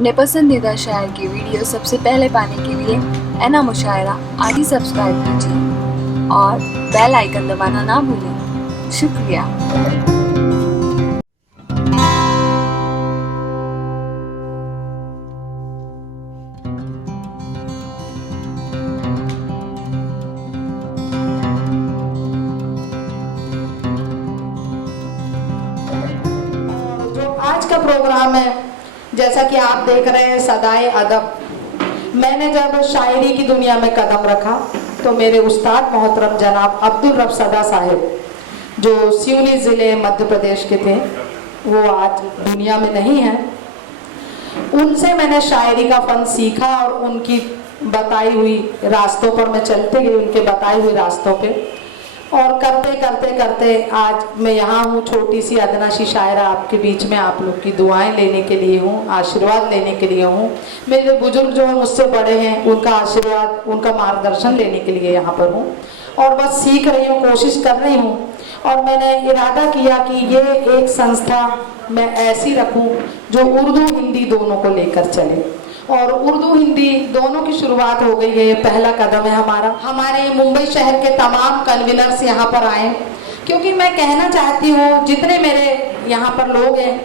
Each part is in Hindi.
अपने पसंदीदा शायर की वीडियो सबसे पहले पाने के लिए एना मुशायरा आज ही सब्सक्राइब कीजिए और बेल आइकन दबाना ना भूलें। शुक्रिया। जो आज का प्रोग्राम है, जैसा कि आप देख रहे हैं, सदाए अदब। मैंने जब शायरी की दुनिया में कदम रखा तो मेरे उस्ताद मोहतरम जनाब अब्दुल रब सदा साहिब, जो सिवनी ज़िले मध्य प्रदेश के थे, वो आज दुनिया में नहीं हैं। उनसे मैंने शायरी का फ़न सीखा और उनकी बताई हुई रास्तों पर मैं चलते गई, उनके बताए हुए रास्तों पे, और करते करते करते आज मैं यहाँ हूँ, छोटी सी अदना सी शायरा आपके बीच में, आप लोग की दुआएं लेने के लिए हूँ, आशीर्वाद लेने के लिए हूँ। मेरे बुजुर्ग जो हैं मुझसे बड़े हैं, उनका आशीर्वाद, उनका मार्गदर्शन लेने के लिए यहाँ पर हूँ और बस सीख रही हूँ, कोशिश कर रही हूँ। और मैंने इरादा किया कि ये एक संस्था मैं ऐसी रखूँ जो उर्दू हिंदी दोनों को लेकर चले, और उर्दू हिंदी दोनों की शुरुआत हो गई है। ये पहला कदम है हमारा। हमारे मुंबई शहर के तमाम कन्वीनर्स यहाँ पर आए, क्योंकि मैं कहना चाहती हूँ, जितने मेरे यहाँ पर लोग हैं,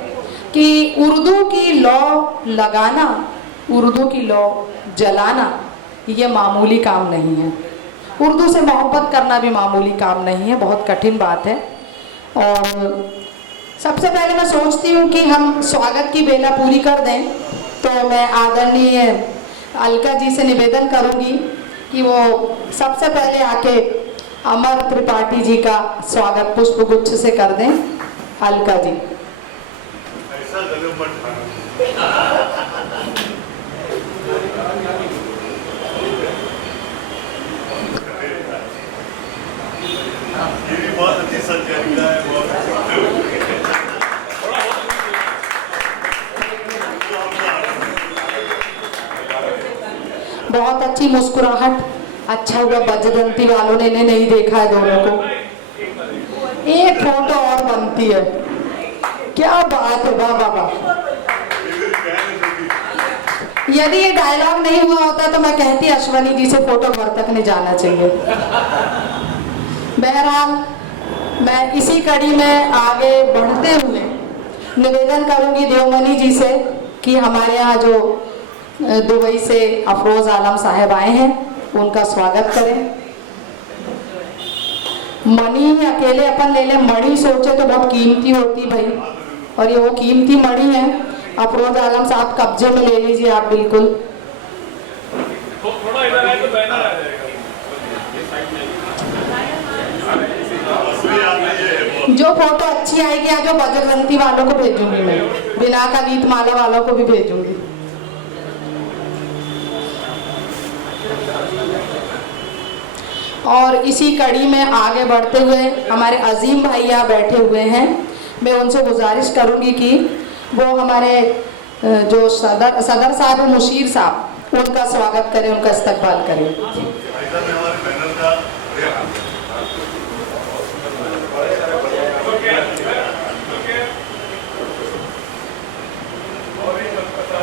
कि उर्दू की लौ लगाना, उर्दू की लौ जलाना ये मामूली काम नहीं है। उर्दू से मोहब्बत करना भी मामूली काम नहीं है, बहुत कठिन बात है। और सबसे पहले मैं सोचती हूँ कि हम स्वागत की बेला पूरी कर दें, तो मैं आदरणीय अलका जी से निवेदन करूंगी कि वो सबसे पहले आके अमर त्रिपाठी जी का स्वागत पुष्पगुच्छ से कर दें। अलका जी। ये भी बहुत अच्छी संचालिका है, बहुत अच्छी मुस्कुराहट। अच्छा हुआ बजरंती वालों ने इन्हें नहीं देखा है दोनों को। एक फोटो और बनती है, क्या बात है, वाह वाह वाह। यदि ये डायलॉग नहीं हुआ होता तो मैं कहती अश्वनी जी से फोटो घर तक नहीं जाना चाहिए। बहरहाल मैं इसी कड़ी में आगे बढ़ते हुए निवेदन करूंगी देवमणि जी से कि हमारे यहाँ जो दुबई से अफरोज आलम साहब आए हैं, उनका स्वागत करें। मणि अकेले अपन ले ले, मणि सोचे तो बहुत कीमती होती भाई, और ये वो कीमती मणि है। अफरोज आलम साहब कब्जे में ले लीजिए आप, बिल्कुल। थोड़ा इधर आए तो बैनर आ जाएगा। जो फोटो अच्छी आएगी आज वो बजरंती वालों को भेजूंगी, मैं बिना का गीत माला वालों को भी भेजूंगी। और इसी कड़ी में आगे बढ़ते हुए हमारे अजीम भाई यहाँ बैठे हुए हैं, मैं उनसे गुजारिश करूंगी कि वो हमारे जो सदर साहब मुशीर साहब, उनका स्वागत करें, उनका इस्तकबाल करें।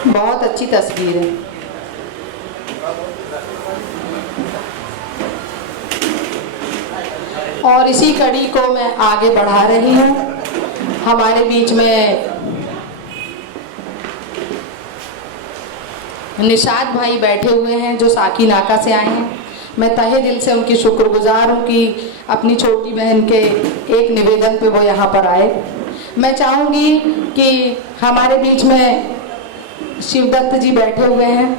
बहुत अच्छी तस्वीर है। और इसी कड़ी को मैं आगे बढ़ा रही हूँ। हमारे बीच में निशाद भाई बैठे हुए हैं, जो साकी नाका से आए हैं। मैं तहे दिल से उनकी शुक्रगुजार हूँ कि अपनी छोटी बहन के एक निवेदन पे वो यहाँ पर आए। मैं चाहूँगी कि हमारे बीच में शिवदत्त जी बैठे हुए हैं,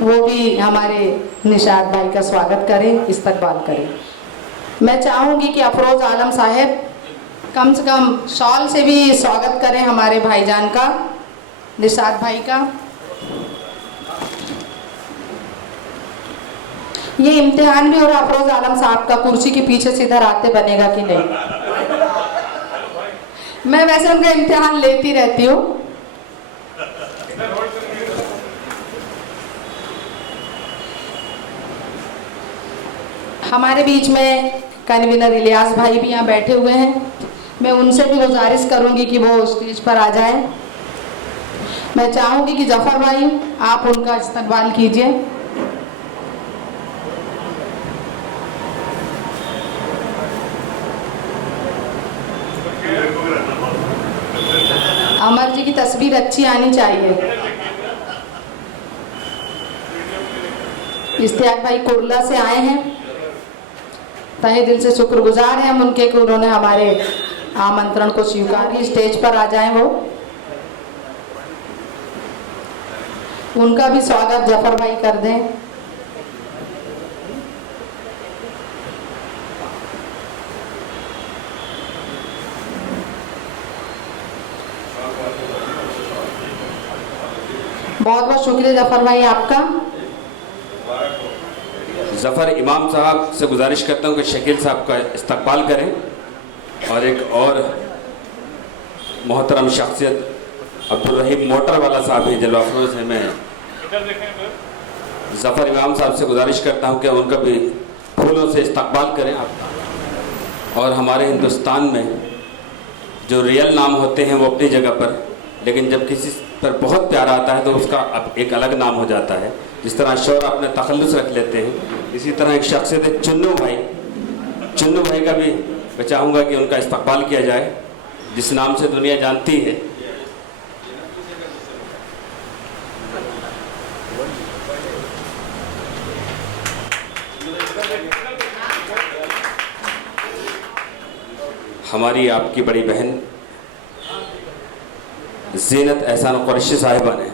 वो भी हमारे निशाद भाई का स्वागत करें, इस्तकबाल करें। मैं चाहूँगी कि अफरोज आलम साहब कम से कम शॉल से भी स्वागत करें हमारे भाईजान का, निशाद भाई का। ये इम्तिहान भी हो रहा अफरोज आलम साहब का, कुर्सी के पीछे से इधर आते बनेगा कि नहीं। मैं वैसे उनका इम्तिहान लेती रहती हूँ। हमारे बीच में कन्वीनर इलियास भाई भी यहाँ बैठे हुए हैं, मैं उनसे भी गुजारिश करूंगी कि वो स्टेज पर आ जाएं। मैं चाहूंगी कि जफर भाई आप उनका इस्तकबाल कीजिए। अमर जी की तस्वीर अच्छी आनी चाहिए। इश्तियाक भाई कुरला से आए हैं, तहे दिल से शुक्रगुजार हैं हम उनके कि उन्होंने हमारे आमंत्रण को स्वीकार की। स्टेज पर आ जाएं वो, उनका भी स्वागत जफर भाई कर दें। बहुत बहुत शुक्रिया जफर भाई आपका। ज़फ़र इमाम साहब से गुजारिश करता हूँ कि शकील साहब का इस्तकबाल करें, और एक और मोहतरम शख्सियत अब्दुल रहीम मोटर वाला साहब हैं जलवा अफरोज़ हैं। मैं ज़फ़र इमाम साहब से गुजारिश करता हूँ कि उनका भी फूलों से इस्तकबाल करें आप। और हमारे हिंदुस्तान में जो रियल नाम होते हैं वो अपनी जगह पर, लेकिन जब किसी पर बहुत प्यार आता है तो उसका अब एक अलग नाम हो जाता है। जिस तरह शौर अपने तखल्लुस रख लेते हैं, इसी तरह एक शख्सियत है चुन्नू भाई। चुन्नू भाई का भी मैं चाहूँगा कि उनका इस्तकबाल किया जाए, जिस नाम से दुनिया जानती है। हमारी आपकी बड़ी बहन ज़ीनत एहसान कुरैशी साहिबा ने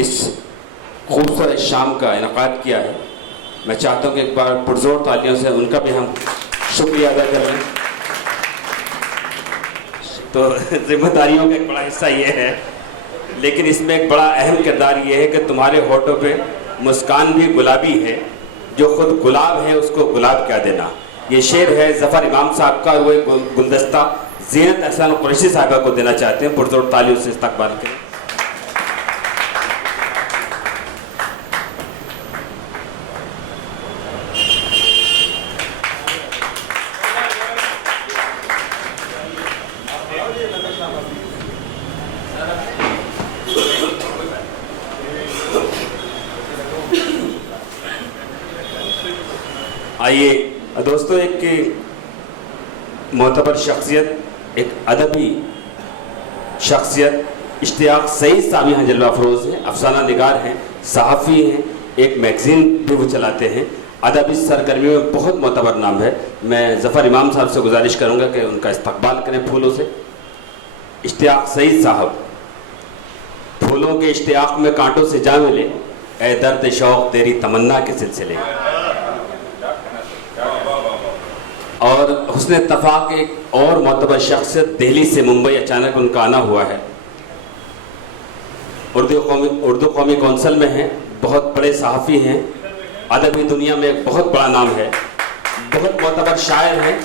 इस खूबसूरत शाम का इनकाद किया है। मैं चाहता हूँ कि एक बार पुरजोर तालियों से उनका भी हम शुक्रिया अदा कर लें। तो जिम्मेदारियों का एक बड़ा हिस्सा ये है, लेकिन इसमें एक बड़ा अहम किरदार ये है कि तुम्हारे होठों पे मुस्कान भी गुलाबी है, जो खुद गुलाब है उसको गुलाब क्या देना। ये शेर है ज़फ़र इमाम साहब का, और वो एक गुलदस्ता ज़ीनत एहसान कुरैशी साहिबा को देना चाहते हैं। पुरजोर तालियों से इस्तकबाल करें। आइए दोस्तों, एक मोतबर शख्सियत, एक अदबी शख्सियत इश्तियाक सईद साहब यहाँ जलवा अफरोज़ हैं, अफसाना निगार हैं, सहाफ़ी हैं, एक मैगज़ीन भी वो चलाते हैं। अदबी सरगर्मियों में बहुत मोतबर नाम है। मैं ज़फ़र इमाम साहब से गुजारिश करूँगा कि उनका इस्तकबाल करें फूलों से। इश्तियाक सईद साहब। फूलों के इश्तियाक में कांटों से जा मिले, ए दर्द शौक़ तेरी तमन्ना के सिलसिले। और हुस्न इत्तफ़ाक़ एक और मोतबर शख्सियत, दिल्ली से मुंबई अचानक उनका आना हुआ है। उर्दू कौमी कौंसिल में हैं, बहुत बड़े सहाफ़ी हैं, अदबी दुनिया में एक बहुत बड़ा नाम है, बहुत मोतबर शायर हैं,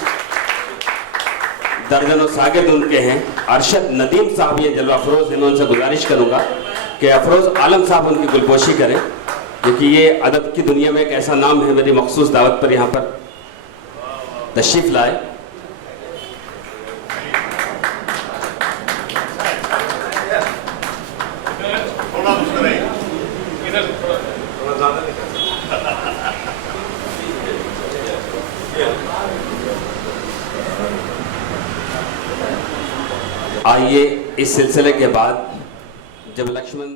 दर्जनों शागिर्द उनके हैं। अरशद नदीम साहब ये जलवा अफरोज़ हैं। मैं उनसे गुजारिश करूँगा कि अफरोज़ आलम साहब उनकी गुलपोशी करें, क्योंकि ये अदब की दुनिया में एक ऐसा नाम है। मेरी मखसूस दावत पर यहाँ पर तशरीफ लाए। आइए, इस सिलसिले के बाद जब लक्ष्मण